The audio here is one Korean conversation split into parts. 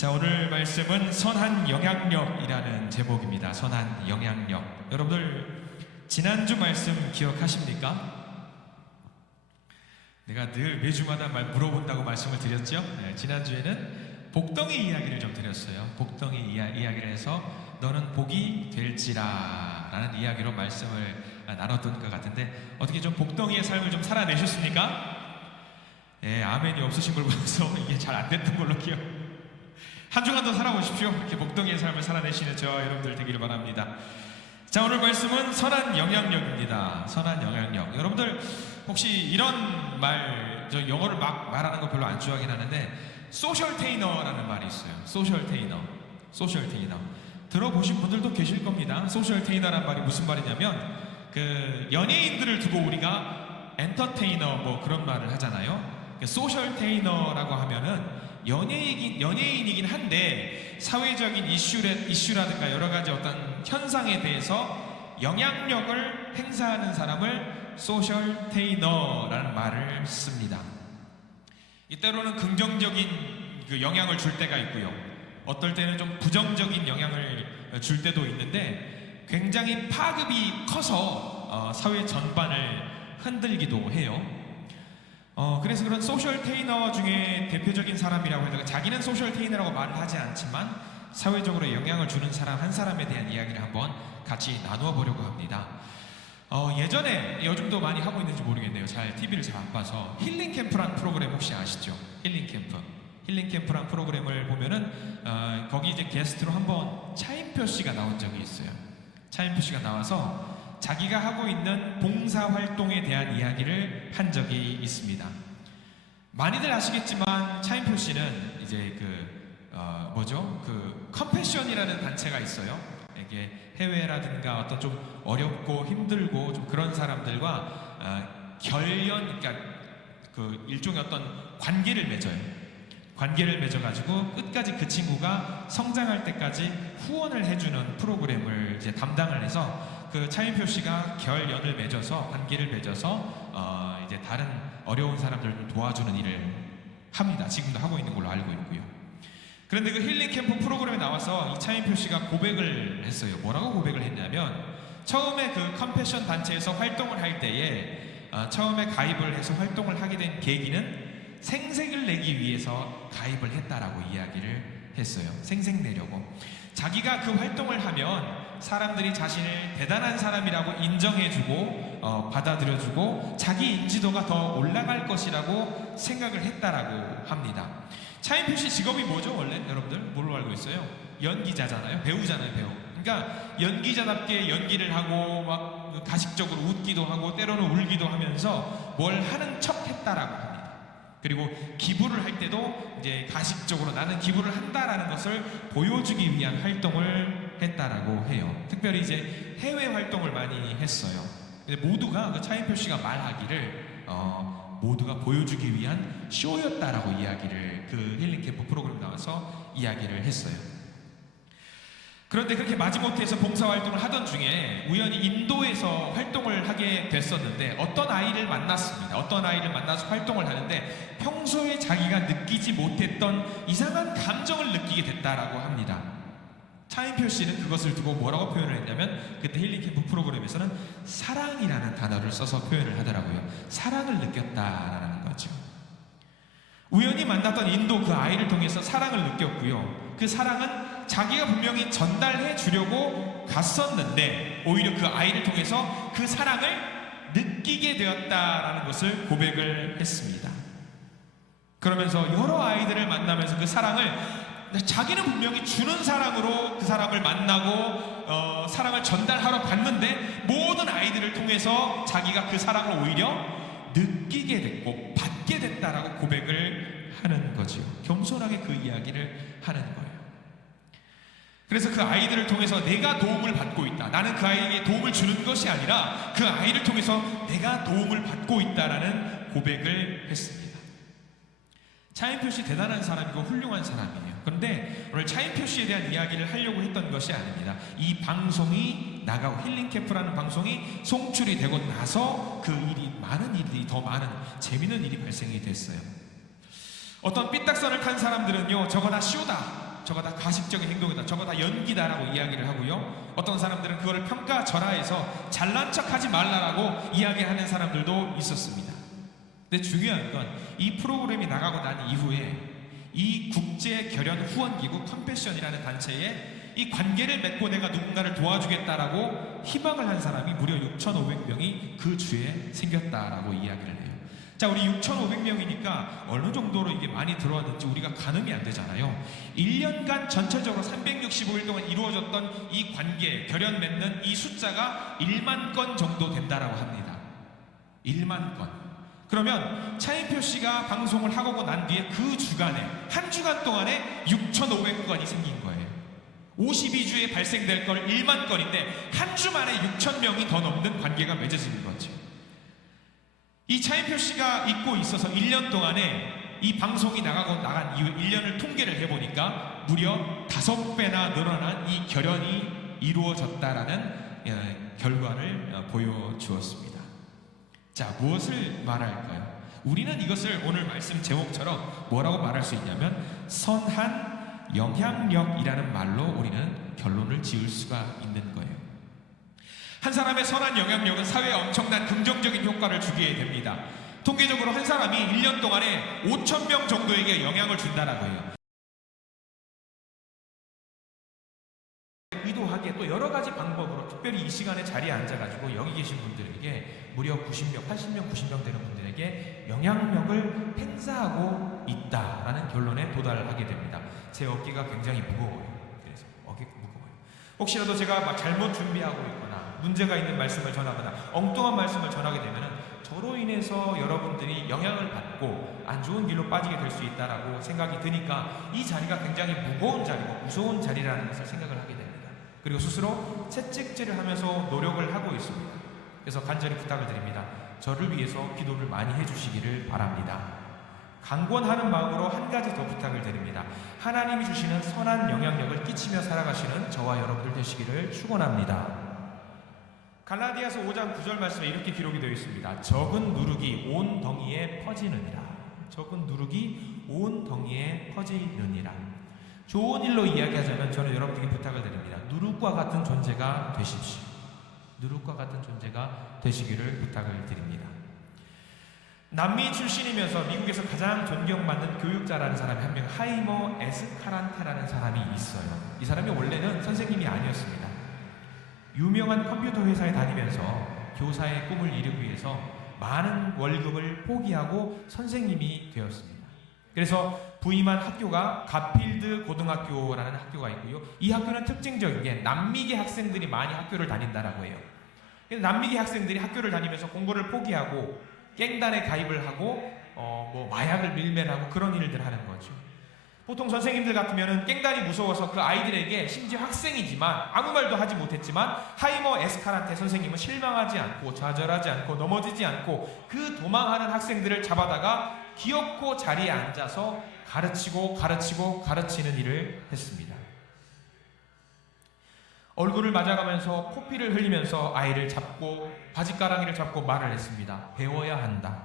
자, 오늘 말씀은 선한 영향력이라는 제목입니다. 선한 영향력. 여러분들 지난주 말씀 기억하십니까? 내가 늘 매주마다 물어본다고 말씀을 드렸죠? 네, 지난주에는 복덩이 이야기를 좀 드렸어요. 복덩이 이야기를 해서 너는 복이 될지라 라는 이야기로 말씀을 나눴던 것 같은데, 어떻게 좀 복덩이의 삶을 좀 살아내셨습니까? 예, 아멘이 없으신 걸 보면서 이게 잘 안 됐던 걸로 한 주간 더 살아보십시오. 이렇게 복덩이의 삶을 살아내시는 저와 여러분들 되기를 바랍니다. 자, 오늘 말씀은 선한 영향력입니다. 선한 영향력. 여러분들 혹시 이런 저 영어를 막 말하는 거 별로 안 좋아하긴 하는데, 소셜 테이너라는 말이 있어요. 소셜 테이너. 들어보신 분들도 계실 겁니다. 소셜 테이너라는 말이 무슨 말이냐면, 연예인들을 두고 우리가 엔터테이너 뭐 그런 말을 하잖아요. 소셜 테이너라고 하면은 연예인이긴 한데 사회적인 이슈라든가 여러 가지 어떤 현상에 대해서 영향력을 행사하는 사람을 소셜 테이너라는 말을 씁니다. 이때로는 긍정적인 영향을 줄 때가 있고요. 어떨 때는 좀 부정적인 영향을 줄 때도 있는데, 굉장히 파급이 커서 사회 전반을 흔들기도 해요. 그래서 그런 소셜 테이너 중에 대표적인 사람이라고 해서, 자기는 소셜 테이너라고 말을 하지 않지만 사회적으로 영향을 주는 사람 한 사람에 대한 이야기를 한번 같이 나누어 보려고 합니다. 예전에, 요즘도 많이 하고 있는지 모르겠네요. TV를 잘 안 봐서, 힐링 캠프라는 프로그램 혹시 아시죠? 힐링 캠프라는 프로그램을 보면은 거기 이제 게스트로 한번 차인표 씨가 나온 적이 있어요. 차인표 씨가 나와서 자기가 하고 있는 봉사활동에 대한 이야기를 한 적이 있습니다. 많이들 아시겠지만 차인표 씨는 이제 컴패션이라는 단체가 있어요. 이게 해외라든가 어떤 좀 어렵고 힘들고 좀 그런 사람들과 그러니까 일종의 어떤 관계를 맺어가지고 끝까지 그 친구가 성장할 때까지 후원을 해주는 프로그램을 이제 담당을 해서, 차인표 씨가 관계를 맺어서 이제 다른 어려운 사람들을 도와주는 일을 합니다. 지금도 하고 있는 걸로 알고 있고요. 그런데 힐링 캠프 프로그램에 나와서 이 차인표 씨가 고백을 했어요. 뭐라고 고백을 했냐면, 처음에 컴패션 단체에서 활동을 할 때에 처음에 가입을 해서 활동을 하게 된 계기는 생색을 내기 위해서 가입을 했다라고 이야기를 했어요. 생색 내려고. 자기가 그 활동을 하면 사람들이 자신을 대단한 사람이라고 인정해주고 받아들여주고 자기 인지도가 더 올라갈 것이라고 생각을 했다라고 합니다. 차인표 씨 직업이 뭐죠, 원래? 여러분들 뭘로 알고 있어요? 연기자잖아요. 배우잖아요, 배우. 그러니까 연기자답게 연기를 하고 막 가식적으로 웃기도 하고 때로는 울기도 하면서 뭘 하는 척 했다라고 합니다. 그리고 기부를 할 때도 이제 가식적으로 나는 기부를 한다라는 것을 보여주기 위한 활동을 했다라고 해요. 특별히 이제 해외 활동을 많이 했어요. 근데 모두가 차인표 씨가 말하기를 모두가 보여주기 위한 쇼였다라고 이야기를 힐링 캠프 프로그램 나와서 이야기를 했어요. 그런데 그렇게 마지못해서 봉사활동을 하던 중에 우연히 인도에서 활동을 하게 됐었는데, 어떤 아이를 만났습니다. 어떤 아이를 만나서 활동을 하는데 평소에 자기가 느끼지 못했던 이상한 감정을 느끼게 됐다라고 합니다. 차인표 씨는 그것을 두고 뭐라고 표현을 했냐면, 그때 힐링 캠프 프로그램에서는 사랑이라는 단어를 써서 표현을 하더라고요. 사랑을 느꼈다라는 거죠. 우연히 만났던 인도 그 아이를 통해서 사랑을 느꼈고요. 그 사랑은 자기가 분명히 전달해 주려고 갔었는데 오히려 그 아이를 통해서 그 사랑을 느끼게 되었다라는 것을 고백을 했습니다. 그러면서 여러 아이들을 만나면서 그 사랑을, 자기는 분명히 주는 사랑으로 그 사람을 만나고 사랑을 전달하러 갔는데, 모든 아이들을 통해서 자기가 그 사랑을 오히려 느끼게 됐고 받게 됐다라고 고백을 하는 거죠. 겸손하게 그 이야기를 하는 거예요. 그래서 그 아이들을 통해서 내가 도움을 받고 있다, 나는 그 아이에게 도움을 주는 것이 아니라 그 아이를 통해서 내가 도움을 받고 있다라는 고백을 했습니다. 차인표 씨 대단한 사람이고 훌륭한 사람이에요. 그런데 오늘 차인표 씨에 대한 이야기를 하려고 했던 것이 아닙니다. 이 방송이 나가고 힐링 캠프라는 방송이 송출이 되고 나서 더 많은 재미있는 일이 발생이 됐어요. 어떤 삐딱선을 탄 사람들은요, 저거 다 쇼다, 저거 다 가식적인 행동이다, 저거 다 연기다라고 이야기를 하고요. 어떤 사람들은 그거를 평가절하해서 잘난 척하지 말라라고 이야기하는 사람들도 있었습니다. 근데 중요한 건 이 프로그램이 나가고 난 이후에 이 국제 결연 후원기구 컴패션이라는 단체에 이 관계를 맺고 내가 누군가를 도와주겠다라고 희망을 한 사람이 무려 6,500명이 그 주에 생겼다라고 이야기를 해요. 자, 우리 6,500명이니까 어느 정도로 이게 많이 들어왔는지 우리가 가늠이 안 되잖아요. 1년간 전체적으로 365일 동안 이루어졌던 이 관계, 결연 맺는 이 숫자가 1만 건 정도 된다라고 합니다. 1만 건. 그러면 차인표 씨가 방송을 하고 난 뒤에 그 주간에, 한 주간 동안에 6,500건이 생긴 거예요. 52주에 발생될 걸 1만 건인데 한 주 만에 6,000명이 더 넘는 관계가 맺어지는 거죠. 이 차인표 씨가 있고 있어서 1년 동안에 이 방송이 나간 이후 1년을 통계를 해보니까 무려 5배나 늘어난 이 결연이 이루어졌다라는 결과를 보여주었습니다. 자, 무엇을 말할까요? 우리는 이것을 오늘 말씀 제목처럼 뭐라고 말할 수 있냐면 선한 영향력이라는 말로 우리는 결론을 지을 수가 있는 거예요. 한 사람의 선한 영향력은 사회에 엄청난 긍정적인 효과를 주게 됩니다. 통계적으로 한 사람이 1년 동안에 5,000명 정도에게 영향을 준다라고 해요. 의도하기에 또 여러 가지 방법으로 특별히 이 시간에 자리에 앉아가지고 여기 계신 분들에게 무려 90명, 80명, 90명 되는 분들에게 영향력을 행사하고 있다라는 결론에 도달하게 됩니다. 제 어깨가 굉장히 무거워요. 그래서 어깨가 무거워요. 혹시라도 제가 막 잘못 준비하고 있거나 문제가 있는 말씀을 전하거나 엉뚱한 말씀을 전하게 되면은 저로 인해서 여러분들이 영향을 받고 안 좋은 길로 빠지게 될 수 있다라고 생각이 드니까 이 자리가 굉장히 무거운 자리고 무서운 자리라는 것을 생각을 하게 됩니다. 그리고 스스로 채찍질을 하면서 노력을 하고 있습니다. 그래서 간절히 부탁을 드립니다. 저를 위해서 기도를 많이 해주시기를 바랍니다. 강권하는 마음으로 한 가지 더 부탁을 드립니다. 하나님이 주시는 선한 영향력을 끼치며 살아가시는 저와 여러분들 되시기를 축원합니다. 갈라디아서 5장 9절 말씀에 이렇게 기록이 되어 있습니다. 적은 누룩이 온 덩이에 퍼지느니라. 적은 누룩이 온 덩이에 퍼지느니라. 좋은 일로 이야기하자면 저는 여러분들에게 부탁을 드립니다. 누룩과 같은 존재가 되십시오. 누룩과 같은 존재가 되시기를 부탁을 드립니다. 남미 출신이면서 미국에서 가장 존경받는 교육자라는 사람이 한 명, 하이머 에스카란테라는 사람이 있어요. 이 사람이 원래는 선생님이 아니었습니다. 유명한 컴퓨터 회사에 다니면서 교사의 꿈을 이루기 위해서 많은 월급을 포기하고 선생님이 되었습니다. 그래서 부임한 학교가 갓필드 고등학교라는 학교가 있고요. 이 학교는 특징적인 게 남미계 학생들이 많이 학교를 다닌다라고 해요. 남미계 학생들이 학교를 다니면서 공부를 포기하고 갱단에 가입을 하고 마약을 밀매하고 그런 일들 하는 거죠. 보통 선생님들 같으면은 갱단이 무서워서 그 아이들에게 심지어 학생이지만 아무 말도 하지 못했지만 하이머 에스카란테 선생님은 실망하지 않고 좌절하지 않고 넘어지지 않고 그 도망하는 학생들을 잡아다가 기어코 자리에 앉아서 가르치는 일을 했습니다. 얼굴을 맞아가면서 코피를 흘리면서 아이를 잡고 바지가랑이를 잡고 말을 했습니다. 배워야 한다.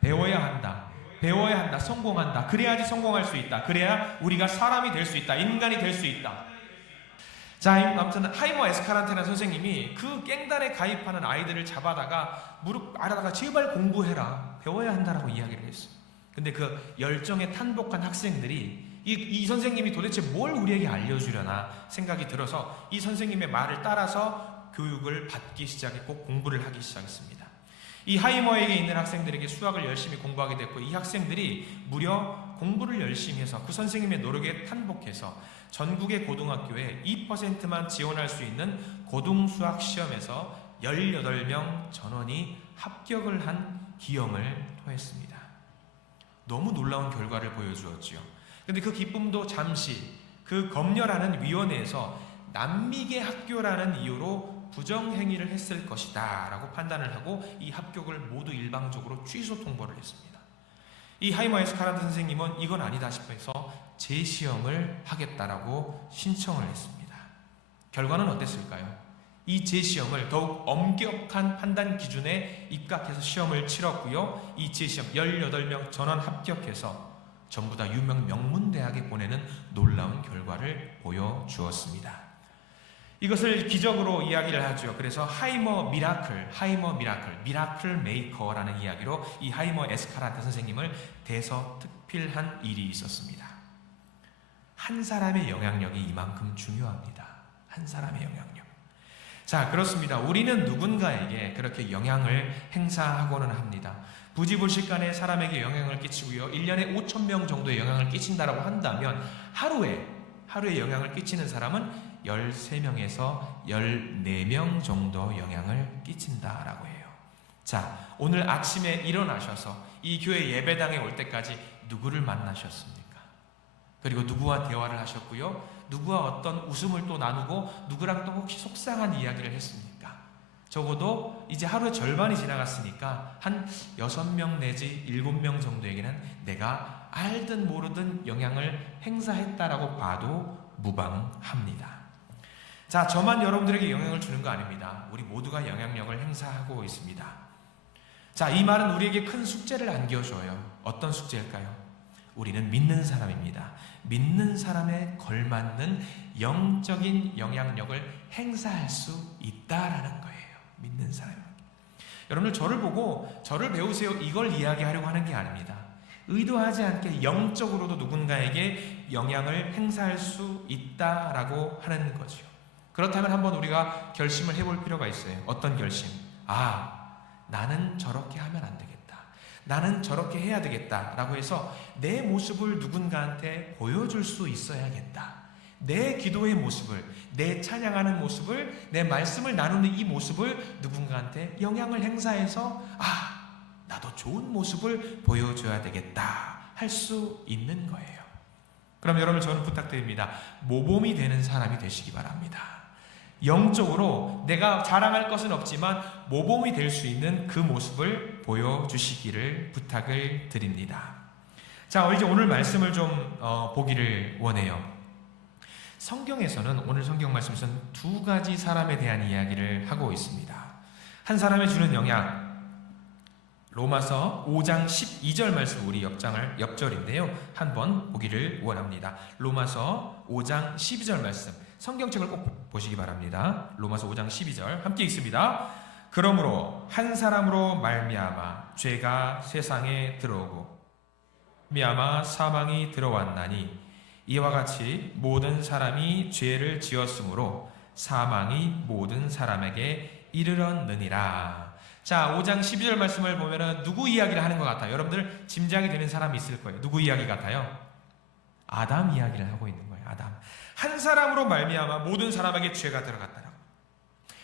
배워야 한다. 배워야 한다. 성공한다. 그래야지 성공할 수 있다. 그래야 우리가 사람이 될 수 있다. 인간이 될 수 있다. 자, 아무튼 하이머 에스카란테라는 선생님이 그 갱단에 가입하는 아이들을 잡아다가 무릎 아래다가 제발 공부해라. 배워야 한다라고 이야기를 했어요. 근데 그 열정에 탄복한 학생들이 이 선생님이 도대체 뭘 우리에게 알려주려나 생각이 들어서 이 선생님의 말을 따라서 교육을 받기 시작했고 공부를 하기 시작했습니다. 이 하이머에게 있는 학생들에게 수학을 열심히 공부하게 됐고 이 학생들이 무려 공부를 열심히 해서 그 선생님의 노력에 탄복해서 전국의 고등학교에 2%만 지원할 수 있는 고등수학 시험에서 18명 전원이 합격을 한 기염을 토했습니다. 너무 놀라운 결과를 보여주었지요. 근데 그 기쁨도 잠시 그 검열하는 위원회에서 남미계 학교라는 이유로 부정행위를 했을 것이다 라고 판단을 하고 이 합격을 모두 일방적으로 취소 통보를 했습니다. 이 하이머 에스카란테 선생님은 이건 아니다 싶어서 재시험을 하겠다라고 신청을 했습니다. 결과는 어땠을까요? 이 재시험을 더욱 엄격한 판단 기준에 입각해서 시험을 치렀고요. 이 재시험 18명 전원 합격해서 전부 다 유명 명문대학에 보내는 놀라운 결과를 보여주었습니다. 이것을 기적으로 이야기를 하죠. 그래서 하이머 미라클 메이커라는 이야기로 이 하이머 에스카란테 선생님을 대서특필한 일이 있었습니다. 한 사람의 영향력이 이만큼 중요합니다. 한 사람의 영향력. 자, 그렇습니다. 우리는 누군가에게 그렇게 영향을 행사하고는 합니다. 부지불식간에 사람에게 영향을 끼치고요. 1년에 5,000명 정도의 영향을 끼친다라고 한다면 하루에 영향을 끼치는 사람은 13명에서 14명 정도 영향을 끼친다라고 해요. 자, 오늘 아침에 일어나셔서 이 교회 예배당에 올 때까지 누구를 만나셨습니까? 그리고 누구와 대화를 하셨고요. 누구와 어떤 웃음을 또 나누고 누구랑 또 혹시 속상한 이야기를 했습니까? 적어도 이제 하루의 절반이 지나갔으니까 한 6명 내지 7명 정도에게는 내가 알든 모르든 영향을 행사했다라고 봐도 무방합니다. 자, 저만 여러분들에게 영향을 주는 거 아닙니다. 우리 모두가 영향력을 행사하고 있습니다. 자, 이 말은 우리에게 큰 숙제를 안겨줘요. 어떤 숙제일까요? 우리는 믿는 사람입니다. 믿는 사람에 걸맞는 영적인 영향력을 행사할 수 있다라는 거예요. 믿는 사람입니다. 여러분들 저를 보고 저를 배우세요 이걸 이야기하려고 하는 게 아닙니다. 의도하지 않게 영적으로도 누군가에게 영향을 행사할 수 있다라고 하는 거죠. 그렇다면 한번 우리가 결심을 해볼 필요가 있어요. 어떤 결심? 나는 저렇게 하면 안 되겠다. 나는 저렇게 해야 되겠다라고 해서 내 모습을 누군가한테 보여줄 수 있어야겠다. 내 기도의 모습을, 내 찬양하는 모습을, 내 말씀을 나누는 이 모습을 누군가한테 영향을 행사해서 나도 좋은 모습을 보여줘야 되겠다 할 수 있는 거예요. 그럼 여러분 저는 부탁드립니다. 모범이 되는 사람이 되시기 바랍니다. 영적으로 내가 자랑할 것은 없지만 모범이 될 수 있는 그 모습을 보여주시기를 부탁을 드립니다. 자, 이제 오늘 말씀을 좀 보기를 원해요. 성경에서는 오늘 성경 말씀에서는 두 가지 사람에 대한 이야기를 하고 있습니다. 한 사람이 주는 영향, 로마서 5장 12절 말씀 우리 옆절인데요. 한번 보기를 원합니다. 로마서 5장 12절 말씀 성경책을 꼭 보시기 바랍니다. 로마서 5장 12절 함께 읽습니다. 그러므로 한 사람으로 말미암아 죄가 세상에 들어오고 말미암아 사망이 들어왔나니 이와 같이 모든 사람이 죄를 지었으므로 사망이 모든 사람에게 이르렀느니라. 자, 5장 12절 말씀을 보면은 누구 이야기를 하는 것 같아요? 여러분들 짐작이 되는 사람이 있을 거예요. 누구 이야기 같아요? 아담 이야기를 하고 있는 거예요. 아담. 한 사람으로 말미암아 모든 사람에게 죄가 들어갔다라고.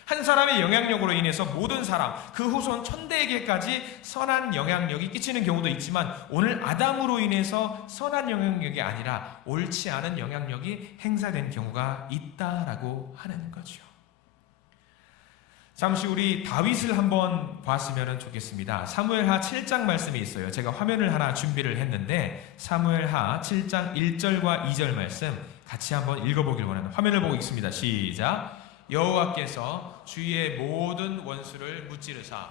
한 사람의 영향력으로 인해서 모든 사람, 그 후손 천대에게까지 선한 영향력이 끼치는 경우도 있지만 오늘 아담으로 인해서 선한 영향력이 아니라 옳지 않은 영향력이 행사된 경우가 있다라고 하는 거죠. 잠시 우리 다윗을 한번 봤으면 좋겠습니다. 사무엘하 7장 말씀이 있어요. 제가 화면을 하나 준비를 했는데 사무엘하 7장 1절과 2절 말씀 같이 한번 읽어보길 원합니다. 화면을 보고 읽습니다. 시작. 여호와께서 주의 모든 원수를 무찌르사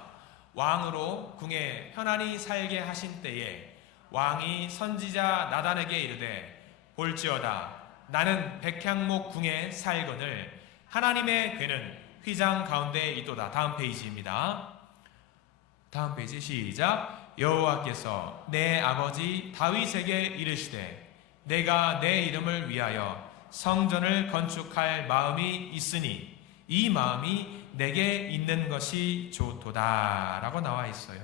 왕으로 궁에 편안히 살게 하신 때에 왕이 선지자 나단에게 이르되 볼지어다 나는 백향목 궁에 살거늘 하나님의 괴는 휘장 가운데 있도다. 다음 페이지입니다. 다음 페이지 시작. 여호와께서 내 아버지 다윗에게 이르시되 내가 내 이름을 위하여 성전을 건축할 마음이 있으니 이 마음이 내게 있는 것이 좋도다 라고 나와 있어요.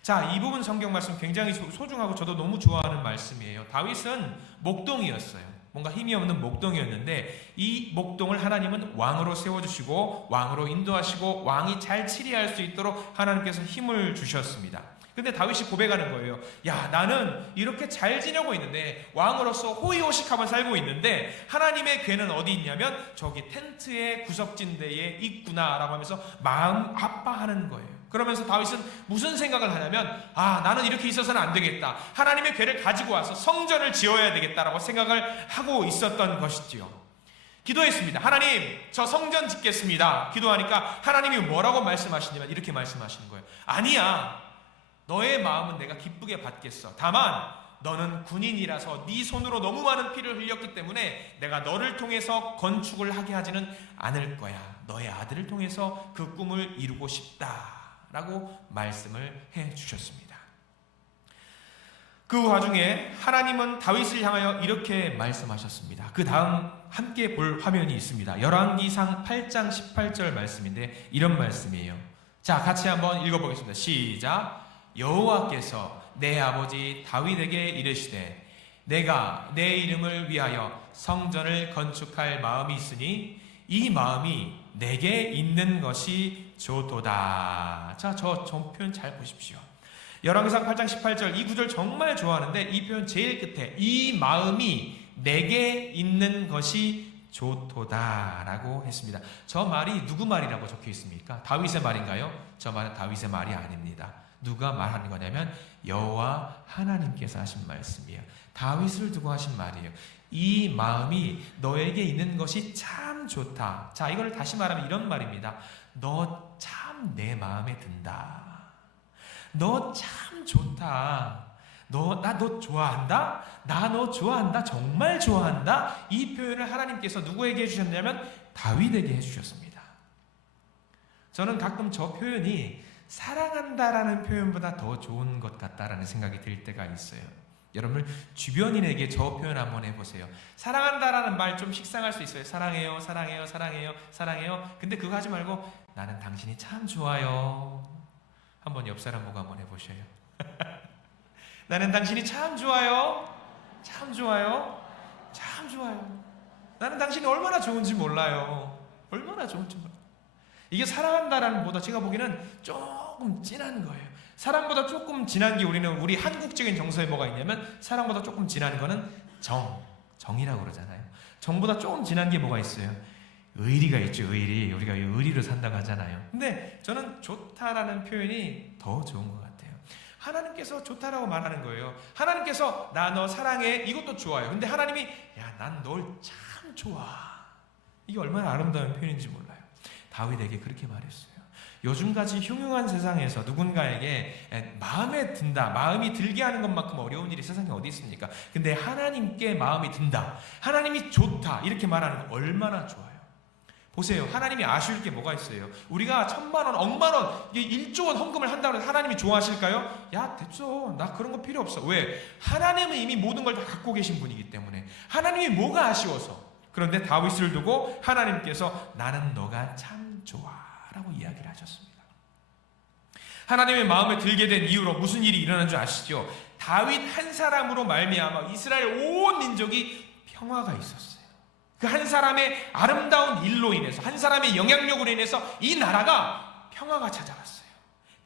자, 이 부분 성경 말씀 굉장히 소중하고 저도 너무 좋아하는 말씀이에요. 다윗은 목동이었어요. 뭔가 힘이 없는 목동이었는데 이 목동을 하나님은 왕으로 세워주시고 왕으로 인도하시고 왕이 잘 치리할 수 있도록 하나님께서 힘을 주셨습니다. 근데 다윗이 고백하는 거예요. 야, 나는 이렇게 잘 지내고 있는데 왕으로서 호의호식하며 살고 있는데 하나님의 괴는 어디 있냐면 저기 텐트의 구석진 데에 있구나 라고 하면서 마음 아파하는 거예요. 그러면서 다윗은 무슨 생각을 하냐면 나는 이렇게 있어서는 안 되겠다. 하나님의 괴를 가지고 와서 성전을 지어야 되겠다라고 생각을 하고 있었던 것이지요. 기도했습니다. 하나님, 저 성전 짓겠습니다. 기도하니까 하나님이 뭐라고 말씀하시냐면 이렇게 말씀하시는 거예요. 아니야. 너의 마음은 내가 기쁘게 받겠어. 다만 너는 군인이라서 네 손으로 너무 많은 피를 흘렸기 때문에 내가 너를 통해서 건축을 하게 하지는 않을 거야. 너의 아들을 통해서 그 꿈을 이루고 싶다라고 말씀을 해 주셨습니다. 그 와중에 하나님은 다윗을 향하여 이렇게 말씀하셨습니다. 그 다음 함께 볼 화면이 있습니다. 열왕기상 8장 18절 말씀인데 이런 말씀이에요. 자, 같이 한번 읽어보겠습니다. 시작. 여호와께서 내 아버지 다윗에게 이르시되 내가 내 이름을 위하여 성전을 건축할 마음이 있으니 이 마음이 내게 있는 것이 좋도다. 자, 저 표현 잘 보십시오. 열왕기상 8장 18절 이 구절 정말 좋아하는데 이 표현 제일 끝에 이 마음이 내게 있는 것이 좋도다라고 했습니다. 저 말이 누구 말이라고 적혀 있습니까? 다윗의 말인가요? 저 말은 다윗의 말이 아닙니다. 누가 말하는 거냐면 여호와 하나님께서 하신 말씀이에요. 다윗을 두고 하신 말이에요. 이 마음이 너에게 있는 것이 참 좋다. 자, 이걸 다시 말하면 이런 말입니다. 너 참 내 마음에 든다. 너 참 좋다. 나 너 좋아한다? 나 너 좋아한다? 정말 좋아한다? 이 표현을 하나님께서 누구에게 해주셨냐면 다윗에게 해주셨습니다. 저는 가끔 저 표현이 사랑한다라는 표현보다 더 좋은 것 같다라는 생각이 들 때가 있어요. 여러분 주변인에게 저 표현 한번 해보세요. 사랑한다라는 말 좀 식상할 수 있어요. 사랑해요, 사랑해요, 사랑해요, 사랑해요. 근데 그거 하지 말고 나는 당신이 참 좋아요. 한번 옆 사람 보고 한번 해보셔요. 나는 당신이 참 좋아요. 참 좋아요. 참 좋아요. 나는 당신이 얼마나 좋은지 몰라요. 얼마나 좋은지 몰라요. 이게 사랑한다라는 보다 제가 보기에는 조금 진한 거예요. 사랑보다 조금 진한 게 우리 한국적인 정서에 뭐가 있냐면 사랑보다 조금 진한 거는 정이라고 그러잖아요. 정보다 조금 진한 게 뭐가 있어요? 의리가 있죠. 의리. 우리가 의리로 산다고 하잖아요. 근데 저는 좋다라는 표현이 더 좋은 것 같아요. 하나님께서 좋다라고 말하는 거예요. 하나님께서 나 너 사랑해. 이것도 좋아요. 근데 하나님이 야, 난 널 참 좋아. 이게 얼마나 아름다운 표현인지 몰라요. 다윗에게 그렇게 말했어요. 요즘같이 흉흉한 세상에서 누군가에게 마음에 든다, 마음이 들게 하는 것만큼 어려운 일이 세상에 어디 있습니까? 근데 하나님께 마음이 든다, 하나님이 좋다 이렇게 말하는 거 얼마나 좋아요. 보세요. 하나님이 아쉬울 게 뭐가 있어요? 우리가 1,000만 원, 억만 원, 1조 원 헌금을 한다고 해서 하나님이 좋아하실까요? 야, 됐어. 나 그런 거 필요 없어. 왜? 하나님은 이미 모든 걸 다 갖고 계신 분이기 때문에. 하나님이 뭐가 아쉬워서. 그런데 다윗을 두고 하나님께서 나는 너가 참 좋아 라고 이야기를 하셨습니다. 하나님의 마음에 들게 된 이유로 무슨 일이 일어난 줄 아시죠? 다윗 한 사람으로 말미암아 이스라엘 온 민족이 평화가 있었어요. 그 한 사람의 아름다운 일로 인해서, 한 사람의 영향력으로 인해서 이 나라가 평화가 찾아왔어요.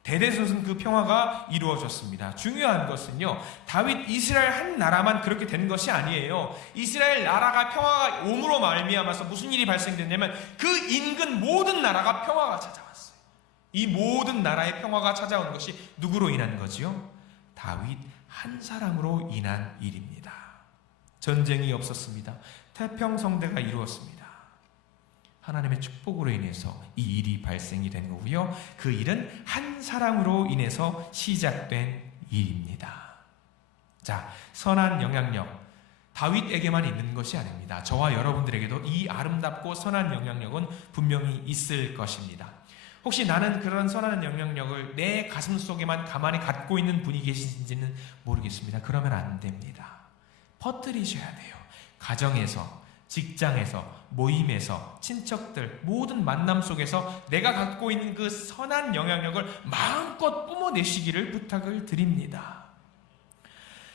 대대손손 그 평화가 이루어졌습니다. 중요한 것은요, 다윗 이스라엘 한 나라만 그렇게 된 것이 아니에요. 이스라엘 나라가 평화가 옴으로 말미암아서 무슨 일이 발생됐냐면 그 인근 모든 나라가 평화가 찾아왔어요. 이 모든 나라의 평화가 찾아오는 것이 누구로 인한 거지요? 다윗 한 사람으로 인한 일입니다. 전쟁이 없었습니다. 태평성대가 이루었습니다. 하나님의 축복으로 인해서 이 일이 발생이 된 거고요. 그 일은 한 사람으로 인해서 시작된 일입니다. 자, 선한 영향력 다윗에게만 있는 것이 아닙니다. 저와 여러분들에게도 이 아름답고 선한 영향력은 분명히 있을 것입니다. 혹시 나는 그런 선한 영향력을 내 가슴 속에만 가만히 갖고 있는 분이 계신지는 모르겠습니다. 그러면 안 됩니다. 퍼뜨리셔야 돼요. 가정에서, 직장에서, 모임에서, 친척들, 모든 만남 속에서 내가 갖고 있는 그 선한 영향력을 마음껏 뿜어내시기를 부탁을 드립니다.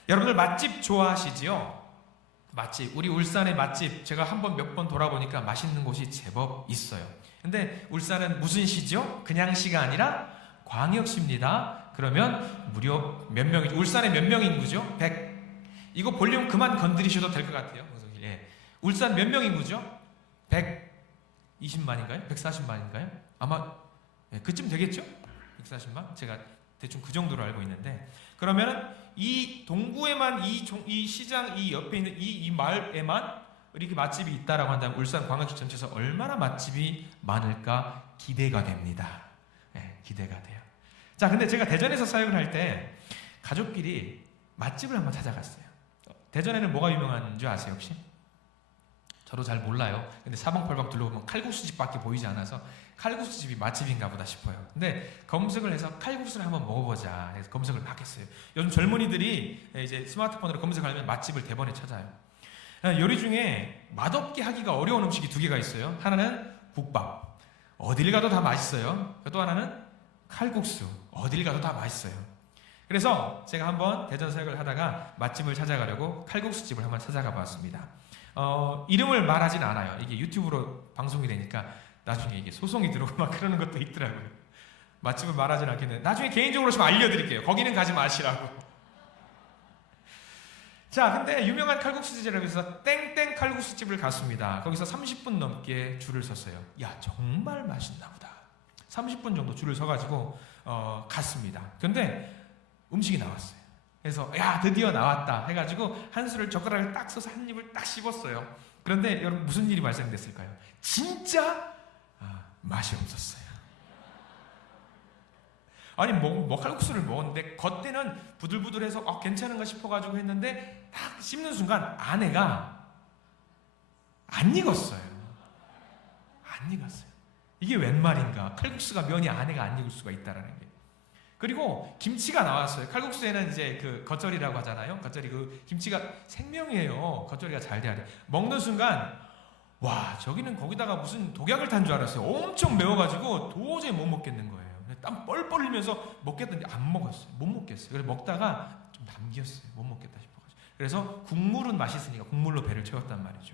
여러분들 맛집 좋아하시지요? 맛집, 우리 울산의 맛집 제가 몇 번 돌아보니까 맛있는 곳이 제법 있어요. 근데 울산은 무슨 시죠? 그냥 시가 아니라 광역시입니다. 그러면 무려 몇 명이, 울산에 몇 명 인구죠? 100. 이거 볼륨 그만 건드리셔도 될 것 같아요. 예. 울산 몇 명 인구죠? 120만인가요? 140만인가요? 아마 그쯤 되겠죠? 140만? 제가 대충 그 정도로 알고 있는데, 그러면 이 동구에만 이 시장 이 옆에 있는 이 마을에만 이렇게 맛집이 있다라고 한다면 울산 광역시 전체에서 얼마나 맛집이 많을까 기대가 됩니다. 네, 기대가 돼요. 자, 근데 제가 대전에서 사역을 할 때 가족끼리 맛집을 한번 찾아갔어요. 대전에는 뭐가 유명한 줄 아세요 혹시? 저도 잘 몰라요. 근데 사방팔방 둘러보면 칼국수집밖에 보이지 않아서 칼국수집이 맛집인가 보다 싶어요. 근데 검색을 해서 칼국수를 한번 먹어보자 해서 검색을 막 했어요. 요즘 젊은이들이 이제 스마트폰으로 검색하면 맛집을 대번에 찾아요. 요리 중에 맛없게 하기가 어려운 음식이 두 개가 있어요. 하나는 국밥, 어딜 가도 다 맛있어요. 또 하나는 칼국수, 어딜 가도 다 맛있어요. 그래서 제가 한번 대전 사역을 하다가 맛집을 찾아가려고 칼국수집을 한번 찾아가 봤습니다. 이름을 말하진 않아요. 이게 유튜브로 방송이 되니까 나중에 이게 소송이 들어오고 막 그러는 것도 있더라고요. 맛집을 말하진 않겠는데 나중에 개인적으로 좀 알려드릴게요. 거기는 가지 마시라고. 자, 근데 유명한 칼국수집이라고 해서 땡땡 칼국수집을 갔습니다. 거기서 30분 넘게 줄을 섰어요. 야, 정말 맛있나 보다. 30분 정도 줄을 서가지고 갔습니다. 근데 음식이 나왔어요. 그래서 야, 드디어 나왔다 해가지고 한 수를 젓가락을 딱 써서 한 입을 딱 씹었어요. 그런데 여러분 무슨 일이 발생됐을까요? 진짜 맛이 없었어요. 아니 칼국수를 먹었는데 겉에는 부들부들해서 괜찮은가 싶어가지고 했는데 딱 씹는 순간 안에가 안 익었어요. 안 익었어요. 이게 웬 말인가? 칼국수가 면이 안에가 안 익을 수가 있다라는 게. 그리고 김치가 나왔어요. 칼국수에는 이제 그 겉절이라고 하잖아요. 겉절이 그 김치가 생명이에요. 겉절이가 잘 돼야 돼. 먹는 순간 와, 저기는 거기다가 무슨 독약을 탄 줄 알았어요. 엄청 매워가지고 도저히 못 먹겠는 거예요. 땀 뻘뻘 흘리면서 먹겠다는데 안 먹었어요. 못 먹겠어요. 그래서 먹다가 좀 남겼어요. 못 먹겠다 싶어가지고. 그래서 국물은 맛있으니까 국물로 배를 채웠단 말이죠.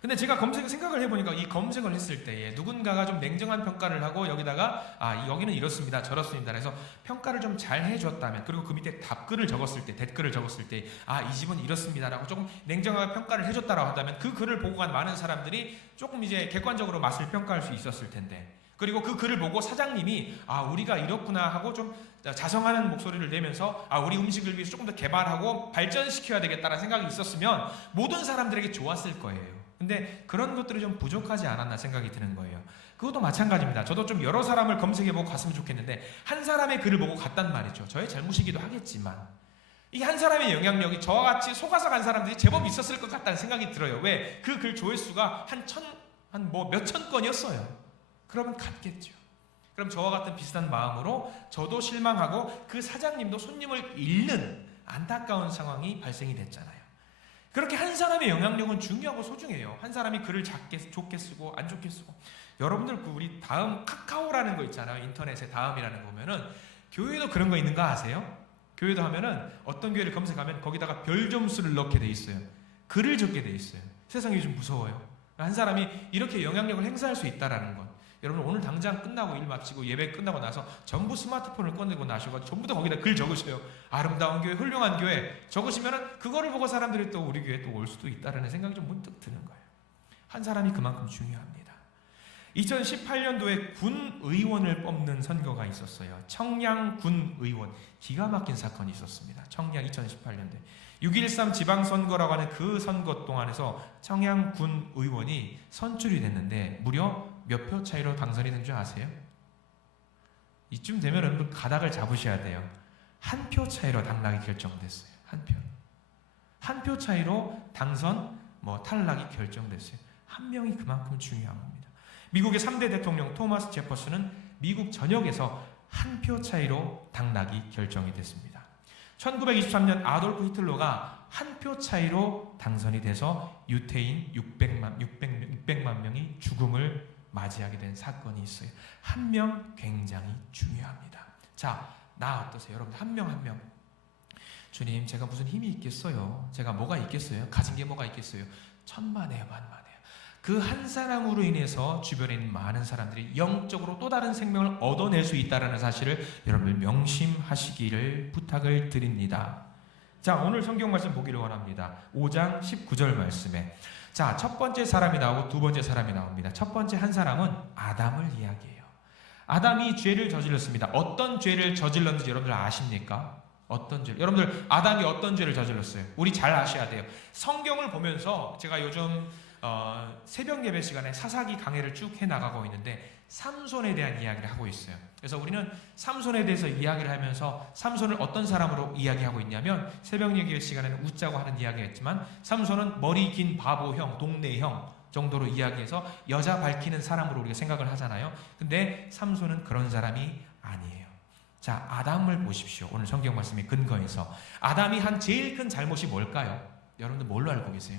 근데 제가 생각을 해보니까 이 검색을 했을 때에 누군가가 좀 냉정한 평가를 하고 여기다가 여기는 이렇습니다, 저렇습니다 해서 평가를 좀 잘 해줬다면, 그리고 그 밑에 댓글을 적었을 때 이 집은 이렇습니다라고 조금 냉정하게 평가를 해줬다라고 한다면 그 글을 보고 간 많은 사람들이 조금 이제 객관적으로 맛을 평가할 수 있었을 텐데, 그리고 그 글을 보고 사장님이 우리가 이렇구나 하고 좀 자성하는 목소리를 내면서 우리 음식을 위해서 조금 더 개발하고 발전시켜야 되겠다는 생각이 있었으면 모든 사람들에게 좋았을 거예요. 근데 그런 것들이 좀 부족하지 않았나 생각이 드는 거예요. 그것도 마찬가지입니다. 저도 좀 여러 사람을 검색해보고 갔으면 좋겠는데 한 사람의 글을 보고 갔단 말이죠. 저의 잘못이기도 하겠지만 이 한 사람의 영향력이 저와 같이 속아서 간 사람들이 제법 있었을 것 같다는 생각이 들어요. 왜? 그 글 조회수가 몇천 건이었어요. 그러면 갔겠죠. 그럼 저와 같은 비슷한 마음으로 저도 실망하고 그 사장님도 손님을 잃는 안타까운 상황이 발생이 됐잖아요. 그렇게 한 사람의 영향력은 중요하고 소중해요. 한 사람이 글을 좋게 쓰고 안 좋게 쓰고. 여러분들 우리 다음 카카오라는 거 있잖아요. 인터넷에 다음이라는 거 보면은 교회도 그런 거 있는 거 아세요? 교회도 하면은 어떤 교회를 검색하면 거기다가 별 점수를 넣게 돼 있어요. 글을 적게 돼 있어요. 세상이 좀 무서워요. 한 사람이 이렇게 영향력을 행사할 수 있다라는 것. 여러분 오늘 당장 끝나고 일 마치고 예배 끝나고 나서 전부 스마트폰을 꺼내고 나셔가지고 전부 다 거기다 글 적으세요. 아름다운 교회, 훌륭한 교회 적으시면은 그거를 보고 사람들이 또 우리 교회 또 올 수도 있다라는 생각이 좀 문득 드는 거예요. 한 사람이 그만큼 중요합니다. 2018년도에 군 의원을 뽑는 선거가 있었어요. 청양 군 의원, 기가 막힌 사건이 있었습니다. 청양 2018년도에 6.13 지방선거라고 하는 그 선거 동안에서 청양 군 의원이 선출이 됐는데 무려 몇 표 차이로 당선이 된 줄 아세요? 이쯤 되면 여러분 가닥을 잡으셔야 돼요. 한 표 차이로 당락이 결정됐어요. 한 표 차이로 당선, 탈락이 결정됐어요. 한 명이 그만큼 중요한 겁니다. 미국의 3대 대통령 토마스 제퍼슨은 미국 전역에서 한 표 차이로 당락이 결정이 됐습니다. 1923년 아돌프 히틀러가 한 표 차이로 당선이 돼서 유태인 600만 명이 죽음을 맞이하게 된 사건이 있어요. 한 명 굉장히 중요합니다. 자, 나 어떠세요? 여러분 한 명 한 명. 주님, 제가 무슨 힘이 있겠어요? 제가 뭐가 있겠어요? 가진 게 뭐가 있겠어요? 천만에요, 만만해요. 그 한 사람으로 인해서 주변에 있는 많은 사람들이 영적으로 또 다른 생명을 얻어낼 수 있다는 사실을 여러분들 명심하시기를 부탁을 드립니다. 자, 오늘 성경 말씀 보기를 원합니다. 5장 19절 말씀에 자, 첫 번째 사람이 나오고 두 번째 사람이 나옵니다. 첫 번째 한 사람은 아담을 이야기해요. 아담이 죄를 저질렀습니다. 어떤 죄를 저질렀는지 여러분들 아십니까? 어떤 죄? 여러분들 아담이 어떤 죄를 저질렀어요? 우리 잘 아셔야 돼요. 성경을 보면서 제가 요즘 새벽 예배 시간에 사사기 강해를 쭉 해나가고 있는데 삼손에 대한 이야기를 하고 있어요. 그래서 우리는 삼손에 대해서 이야기를 하면서 삼손을 어떤 사람으로 이야기하고 있냐면 새벽 예기 시간에는 웃자고 하는 이야기였지만 삼손은 머리 긴 바보형, 동네형 정도로 이야기해서 여자 밝히는 사람으로 우리가 생각을 하잖아요. 근데 삼손은 그런 사람이 아니에요. 자, 아담을 보십시오. 오늘 성경 말씀의 근거에서 아담이 한 제일 큰 잘못이 뭘까요? 여러분들 뭘로 알고 계세요?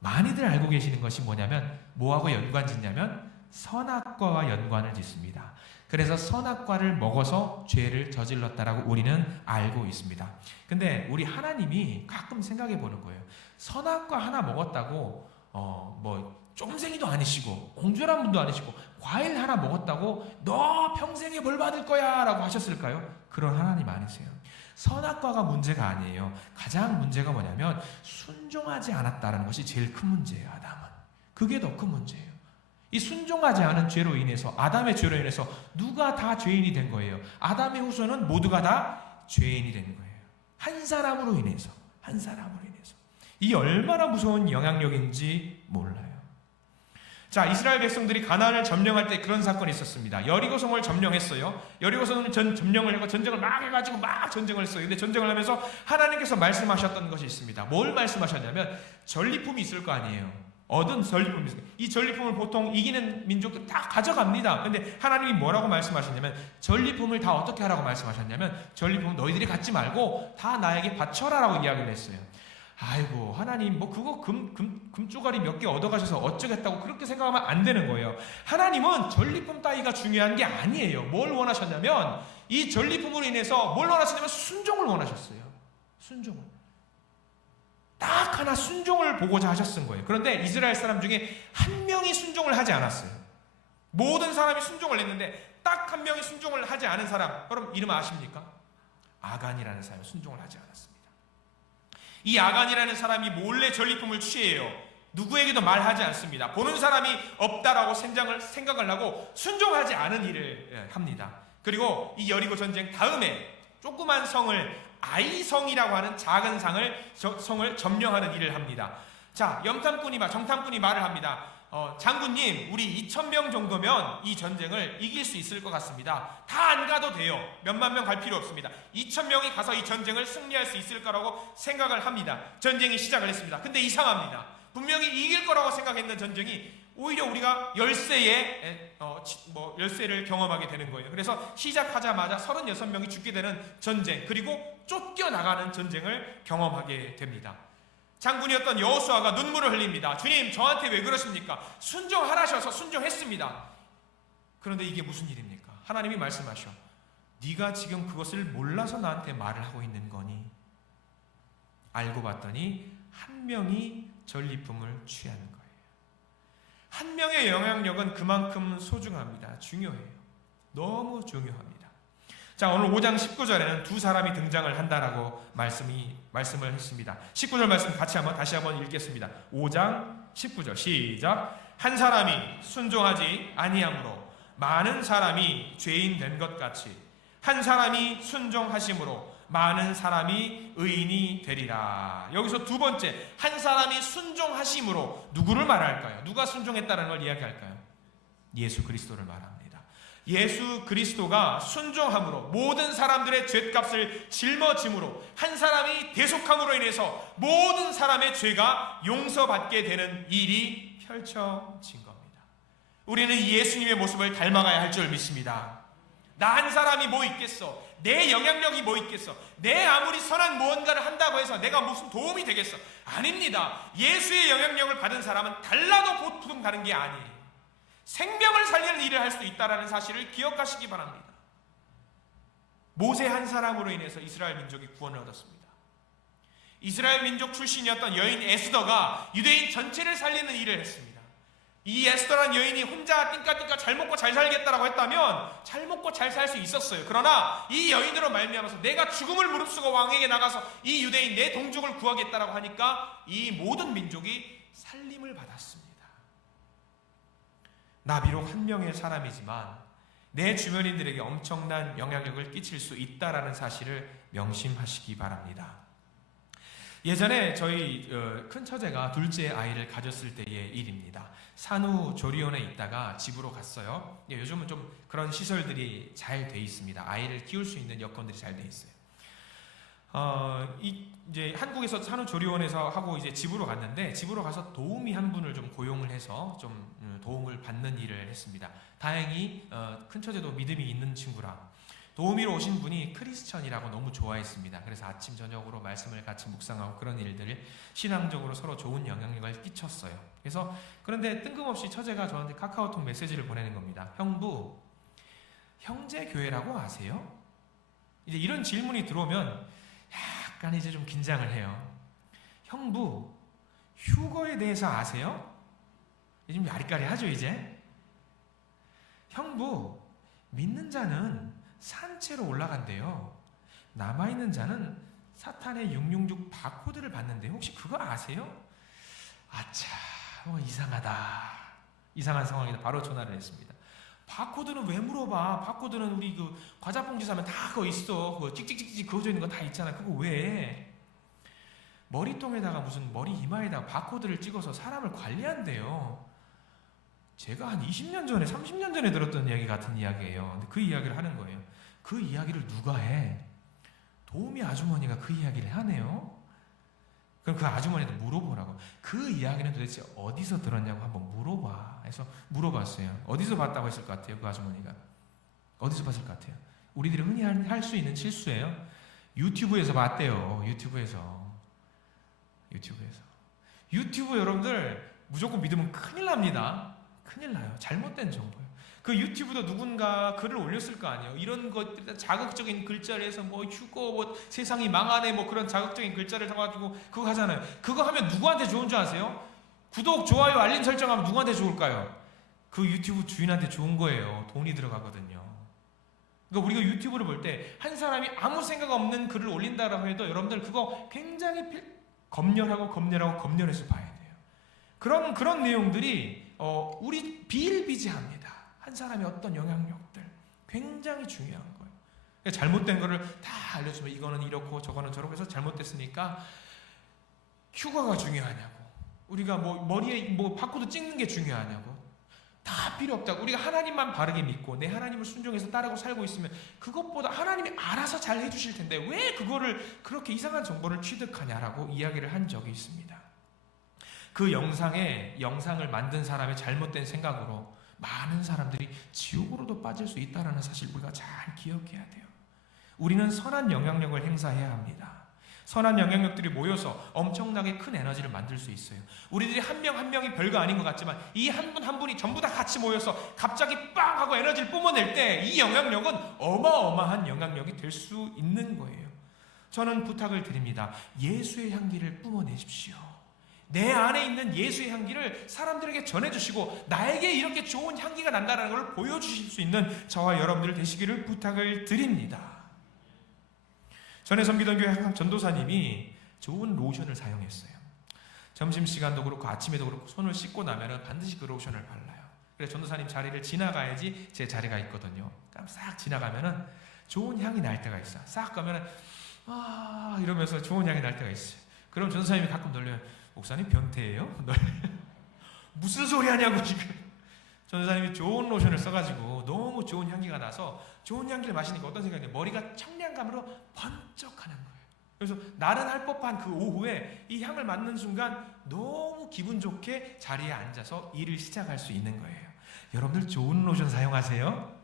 많이들 알고 계시는 것이 뭐냐면 뭐하고 연관 짓냐면 선악과와 연관을 짓습니다. 그래서 선악과를 먹어서 죄를 저질렀다라고 우리는 알고 있습니다. 근데 우리 하나님이 가끔 생각해 보는 거예요. 선악과 하나 먹었다고 뭐 쫌생이도 아니시고 옹졸한 분도 아니시고 과일 하나 먹었다고 너 평생에 벌 받을 거야 라고 하셨을까요? 그런 하나님 아니세요. 선악과가 문제가 아니에요. 가장 문제가 뭐냐면 순종하지 않았다는 것이 제일 큰 문제예요. 아담은. 그게 더 큰 문제예요. 이 순종하지 않은 죄로 인해서 아담의 죄로 인해서 누가 다 죄인이 된 거예요. 아담의 후손은 모두가 다 죄인이 된 거예요. 한 사람으로 인해서. 한 사람으로 인해서. 이 얼마나 무서운 영향력인지 몰라요. 자, 이스라엘 백성들이 가나안을 점령할 때 그런 사건이 있었습니다. 여리고성을 점령했어요. 여리고성을 점령을 하고 전쟁을 막 해가지고 막 전쟁을 했어요. 근데 전쟁을 하면서 하나님께서 말씀하셨던 것이 있습니다. 뭘 말씀하셨냐면 전리품이 있을 거 아니에요. 얻은 전리품이 있어요. 이 전리품을 보통 이기는 민족들 다 가져갑니다. 근데 하나님이 뭐라고 말씀하셨냐면 전리품을 다 어떻게 하라고 말씀하셨냐면 전리품은 너희들이 갖지 말고 다 나에게 바쳐라라고 이야기를 했어요. 아이고 하나님 뭐 그거 금쪼가리 몇 개 얻어가셔서 어쩌겠다고 그렇게 생각하면 안 되는 거예요. 하나님은 전리품 따위가 중요한 게 아니에요. 뭘 원하셨냐면 이 전리품으로 인해서 뭘 원하셨냐면 순종을 원하셨어요. 순종을. 딱 하나 순종을 보고자 하셨은 거예요. 그런데 이스라엘 사람 중에 한 명이 순종을 하지 않았어요. 모든 사람이 순종을 했는데 딱 한 명이 순종을 하지 않은 사람, 여러분 이름 아십니까? 아간이라는 사람이 순종을 하지 않았습니다. 이 아간이라는 사람이 몰래 전리품을 취해요. 누구에게도 말하지 않습니다. 보는 사람이 없다라고 생각을 하고 순종하지 않은 일을 합니다. 그리고 이 여리고 전쟁 다음에 조그만 성을 아이성이라고 하는 작은 성을 점령하는 일을 합니다. 자, 정탐꾼이 말을 합니다. 장군님, 우리 2,000명 정도면 이 전쟁을 이길 수 있을 것 같습니다. 다 안 가도 돼요. 몇만 명 갈 필요 없습니다. 2,000명이 가서 이 전쟁을 승리할 수 있을 거라고 생각을 합니다. 전쟁이 시작을 했습니다. 근데 이상합니다. 분명히 이길 거라고 생각했던 전쟁이 오히려 우리가 열세를 경험하게 되는 거예요. 그래서 시작하자마자 36명이 죽게 되는 전쟁, 그리고 쫓겨나가는 전쟁을 경험하게 됩니다. 장군이었던 여호수아가 눈물을 흘립니다. 주님, 저한테 왜 그러십니까? 순종하라셔서 순종했습니다. 그런데 이게 무슨 일입니까? 하나님이 말씀하셔. 네가 지금 그것을 몰라서 나한테 말을 하고 있는 거니? 알고 봤더니 한 명이 전리품을 취한 거예요. 한 명의 영향력은 그만큼 소중합니다. 중요해요. 너무 중요합니다. 자, 오늘 5장 19절에는 두 사람이 등장을 한다라고 말씀을 했습니다. 19절 말씀 다시 한번 읽겠습니다. 5장 19절 시작. 한 사람이 순종하지 아니함으로 많은 사람이 죄인 된 것 같이 한 사람이 순종하심으로 많은 사람이 의인이 되리라. 여기서 두 번째, 한 사람이 순종하심으로 누구를 말할까요? 누가 순종했다는 걸 이야기할까요? 예수 그리스도를 말합니다. 예수 그리스도가 순종함으로 모든 사람들의 죄값을 짊어짐으로 한 사람이 대속함으로 인해서 모든 사람의 죄가 용서받게 되는 일이 펼쳐진 겁니다. 우리는 예수님의 모습을 닮아가야 할 줄 믿습니다. 나 한 사람이 뭐 있겠어? 내 영향력이 뭐 있겠어? 내 아무리 선한 무언가를 한다고 해서 내가 무슨 도움이 되겠어? 아닙니다. 예수의 영향력을 받은 사람은 달라도 보통 가는 게 아니에요. 생명을 살리는 일을 할 수 있다는 사실을 기억하시기 바랍니다. 모세 한 사람으로 인해서 이스라엘 민족이 구원을 얻었습니다. 이스라엘 민족 출신이었던 여인 에스더가 유대인 전체를 살리는 일을 했습니다. 이 에스더라는 여인이 혼자 띵까띵까 잘 먹고 잘 살겠다라고 했다면 잘 먹고 잘 살 수 있었어요. 그러나 이 여인으로 말미암아서 내가 죽음을 무릅쓰고 왕에게 나가서 이 유대인 내 동족을 구하겠다라고 하니까 이 모든 민족이 살림을 받았습니다. 나 비록 한 명의 사람이지만 내 주변인들에게 엄청난 영향력을 끼칠 수 있다라는 사실을 명심하시기 바랍니다. 예전에 저희 큰 처제가 둘째 아이를 가졌을 때의 일입니다. 산후조리원에 있다가 집으로 갔어요. 요즘은 좀 그런 시설들이 잘 돼 있습니다. 아이를 키울 수 있는 여건들이 잘 돼 있어요. 이제 한국에서 산후조리원에서 하고 이제 집으로 갔는데, 집으로 가서 도우미 한 분을 좀 고용을 해서 좀 도움을 받는 일을 했습니다. 다행히 큰 처제도 믿음이 있는 친구라 도우미로 오신 분이 크리스천이라고 너무 좋아했습니다. 그래서 아침 저녁으로 말씀을 같이 묵상하고 그런 일들을 신앙적으로 서로 좋은 영향력을 끼쳤어요. 그래서 그런데 뜬금없이 처제가 저한테 카카오톡 메시지를 보내는 겁니다. 형부, 형제 교회라고 아세요? 이제 이런 질문이 들어오면 약간 이제 좀 긴장을 해요. 형부, 휴거에 대해서 아세요? 좀 야리까리하죠 이제. 형부, 믿는 자는 산채로 올라간대요. 남아있는 자는 사탄의 666 바코드를 받는데 혹시 그거 아세요? 아차, 이상하다. 이상한 상황이다. 바로 전화를 했습니다. 바코드는 왜 물어봐? 바코드는 우리 그 과자 봉지 사면 다 그거 있어. 그거 찍찍찍찍 그어져 있는 거 다 있잖아. 그거 왜? 머리통에다가 무슨 머리 이마에다가 바코드를 찍어서 사람을 관리한대요. 제가 한 20년 전에 30년 전에 들었던 이야기 같은 이야기예요. 근데 그 이야기를 하는 거예요. 그 이야기를 누가 해? 도우미 아주머니가 그 이야기를 하네요. 그럼 그 아주머니한테 물어보라고. 그 이야기는 도대체 어디서 들었냐고 한번 물어봐. 해서 물어봤어요. 어디서 봤다고 했을 것 같아요? 그 아주머니가 어디서 봤을 것 같아요? 우리들이 흔히 할 수 있는 실수예요. 유튜브에서 봤대요. 유튜브 여러분들 무조건 믿으면 큰일 납니다. 큰일 나요. 잘못된 정보예요. 그 유튜브도 누군가 글을 올렸을 거 아니에요. 이런 것들 자극적인 글자를 해서 뭐 휴거 뭐 세상이 망하네 뭐 그런 자극적인 글자를 사가지고 그거 하잖아요. 그거 하면 누구한테 좋은 줄 아세요? 구독, 좋아요, 알림 설정하면 누구한테 좋을까요? 그 유튜브 주인한테 좋은 거예요. 돈이 들어가거든요. 그러니까 우리가 유튜브를 볼 때 한 사람이 아무 생각 없는 글을 올린다라고 해도 여러분들 그거 굉장히 검열해서 봐야 돼요. 그런 내용들이 우리 비일비재합니다. 한 사람의 어떤 영향력들 굉장히 중요한 거예요. 그러니까 잘못된 거를 다 알려주면 이거는 이렇고 저거는 저렇고 해서 잘못됐으니까 휴가가 중요하냐고, 우리가 뭐 머리에 뭐 바코드 찍는 게 중요하냐고, 다 필요 없다고. 우리가 하나님만 바르게 믿고 내 하나님을 순종해서 따르고 살고 있으면 그것보다 하나님이 알아서 잘 해주실 텐데 왜 그거를 그렇게 이상한 정보를 취득하냐라고 이야기를 한 적이 있습니다. 그 영상을 만든 사람의 잘못된 생각으로 많은 사람들이 지옥으로도 빠질 수 있다는 사실 우리가 잘 기억해야 돼요. 우리는 선한 영향력을 행사해야 합니다. 선한 영향력들이 모여서 엄청나게 큰 에너지를 만들 수 있어요. 우리들이 한 명 한 명이 별거 아닌 것 같지만 이 한 분 한 분이 전부 다 같이 모여서 갑자기 빵 하고 에너지를 뿜어낼 때 이 영향력은 어마어마한 영향력이 될 수 있는 거예요. 저는 부탁을 드립니다. 예수의 향기를 뿜어내십시오. 내 안에 있는 예수의 향기를 사람들에게 전해주시고 나에게 이렇게 좋은 향기가 난다는 걸 보여주실 수 있는 저와 여러분들 되시기를 부탁을 드립니다. 전에 섬기던 교회 항상 전도사님이 좋은 로션을 사용했어요. 점심시간도 그렇고 아침에도 그렇고 손을 씻고 나면 반드시 그 로션을 발라요. 그래서 전도사님 자리를 지나가야지 제 자리가 있거든요. 싹 지나가면 좋은 향이 날 때가 있어요. 싹 가면 이러면서 좋은 향이 날 때가 있어요. 그럼 전도사님이 가끔 놀려요. 목사님 변태예요? 무슨 소리 하냐고 지금. 전도사님이 좋은 로션을 써가지고 너무 좋은 향기가 나서 좋은 향기를 마시니까 어떤 생각이 나요? 머리가 청량감으로 번쩍하는 거예요. 그래서 나른할 법한 그 오후에 이 향을 맡는 순간 너무 기분 좋게 자리에 앉아서 일을 시작할 수 있는 거예요. 여러분들 좋은 로션 사용하세요?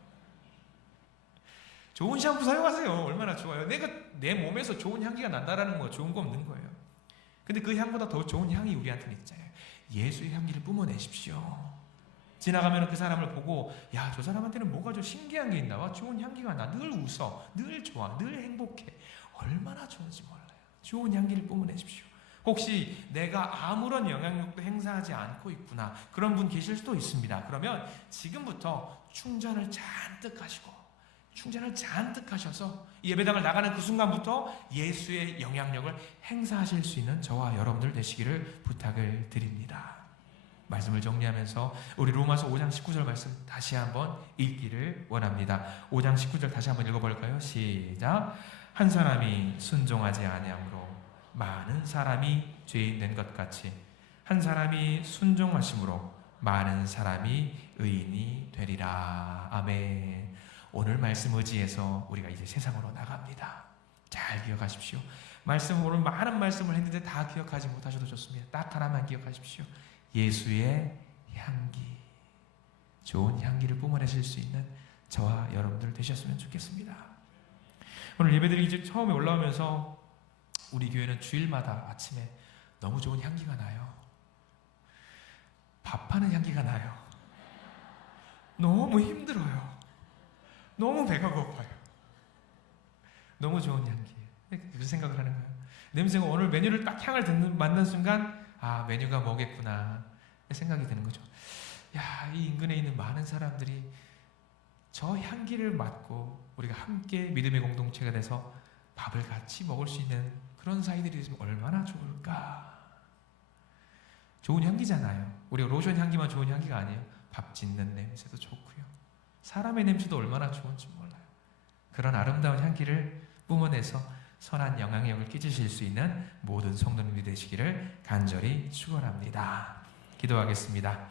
좋은 샴푸 사용하세요. 얼마나 좋아요. 내 몸에서 좋은 향기가 난다라는 거 좋은 거 없는 거예요. 근데 그 향보다 더 좋은 향이 우리한테는 있잖아요. 예수의 향기를 뿜어내십시오. 지나가면 그 사람을 보고 야, 저 사람한테는 뭐가 좀 신기한 게 있나 봐. 좋은 향기가 나. 늘 웃어. 늘 좋아. 늘 행복해. 얼마나 좋은지 몰라요. 좋은 향기를 뿜어내십시오. 혹시 내가 아무런 영향력도 행사하지 않고 있구나. 그런 분 계실 수도 있습니다. 그러면 지금부터 충전을 잔뜩 하셔서 예배당을 나가는 그 순간부터 예수의 영향력을 행사하실 수 있는 저와 여러분들 되시기를 부탁을 드립니다. 말씀을 정리하면서 우리 로마서 5장 19절 말씀 다시 한번 읽기를 원합니다. 5장 19절 다시 한번 읽어볼까요? 시작. 한 사람이 순종하지 아니함으로 많은 사람이 죄인 된 것 같이 한 사람이 순종하심으로 많은 사람이 의인이 되리라. 아멘. 오늘 말씀 의지해서 우리가 이제 세상으로 나갑니다. 잘 기억하십시오. 오늘 많은 말씀을 했는데 다 기억하지 못하셔도 좋습니다. 딱 하나만 기억하십시오. 예수의 향기. 좋은 향기를 뿜어내실 수 있는 저와 여러분들 되셨으면 좋겠습니다. 오늘 예배드리기 이제 처음에 올라오면서 우리 교회는 주일마다 아침에 너무 좋은 향기가 나요. 밥하는 향기가 나요. 너무 힘들어요. 너무 배가 고파요. 너무 좋은 향기. 그 생각을 하는 거예요. 냄새가 오늘 메뉴를 딱 향을 맡는 순간 아, 메뉴가 뭐겠구나 생각이 드는 거죠. 야, 이 인근에 있는 많은 사람들이 저 향기를 맡고 우리가 함께 믿음의 공동체가 돼서 밥을 같이 먹을 수 있는 그런 사이들이 있으면 얼마나 좋을까. 좋은 향기잖아요. 우리가 로션 향기만 좋은 향기가 아니에요. 밥 짓는 냄새도 좋고요. 사람의 냄새도 얼마나 좋은지 몰라요. 그런 아름다운 향기를 뿜어내서 선한 영향력을 끼치실 수 있는 모든 성도님들이 되시기를 간절히 축원합니다. 기도하겠습니다.